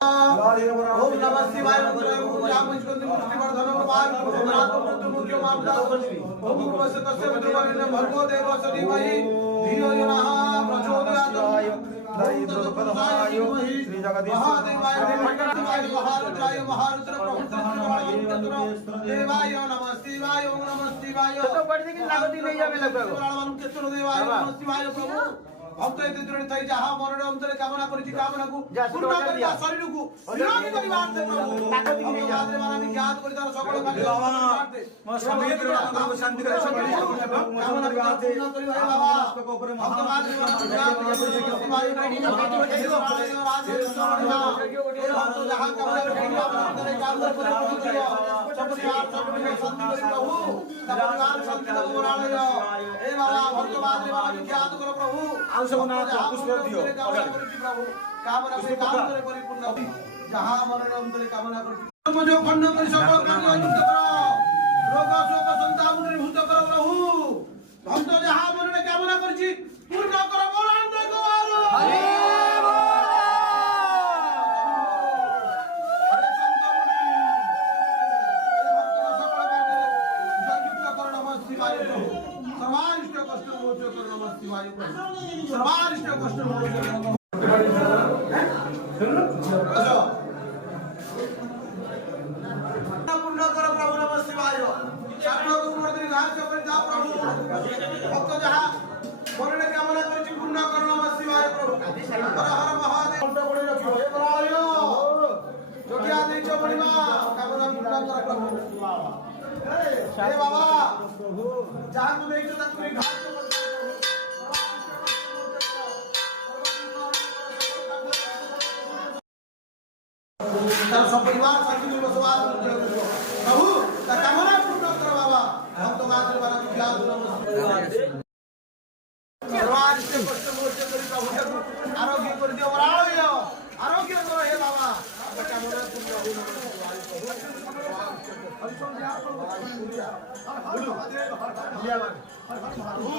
ओम नमः शिवाय पूजा मुझको पुष्टिवर्धन पार मृत्यु मुख्य मामला ओम पूर्वस्य तस्य विद्रुवरेण भर्गो देवो सदीमहि धीरो यो नः प्रचोदयात् दैवपदहाय श्री जगदीश महादेवाय महारुद्राय महारुद्र प्रभु देवाय नमः शिवाय ओम नमः शिवाय तो पढ़ दे कि लागती नहीं जावे लगभग केतन देवाय नमः शिवाय प्रभु भक्त एते दृढ़ थई जहा मरण अंतरे कामना करछि कामना को पूर्ण करि शरीर को निरोगी परिवार से प्रभु ताकत की नहीं जाते माना भी ज्ञात करि तार सकल बाबा म समेत को शांति करे सब कामना करते करि भाई बाबा को ऊपर भक्त मात्र ज्ञात करि भाई नहीं राजेश्वर भक्त जहां कामना करे काम करे सब यार सब शांति करि प्रभु परिवार शांति को राणे ए बाबा भक्त मात्र वाला ज्ञात करो प्रभु पुष्प दियो कामना से काम करे परिपूर्ण जहां मरण अंतरे कामना करछि जो खंड करि सकल कार्य युक्त करो रोग शोक संताप निवृत्त करो प्रभु भक्त जहां मरण कामना करछि पूर्ण करो बोलान देखो हरे सर्वारिष्ट कष्ट मोचो कर नमः शिवाय सर्वारिष्ट कष्ट मोचो पूर्ण कर प्रभु नमः शिवाय शास्त्र को मूर्ति धार कर जा प्रभु भक्त जहां मरण कामना करछि पूर्ण कर नमः शिवाय प्रभु हर हर महादेव कंठ कोड़े रखियो हे बराय जोगिया देचो बलिमा कामना पूर्ण कर प्रभु हे बाबा जहां तू देखो तक पूरी घाट को तार सब परिवार शांति में बसवास प्रभु ता कामना पूर्ण कर बाबा भक्त मात्र वाला ज्ञान नमः सर्वार से कष्ट मोचन करी प्रभु आरोग्य कर दियो आरोग्य करो हे बाबा कामना पूर्ण हो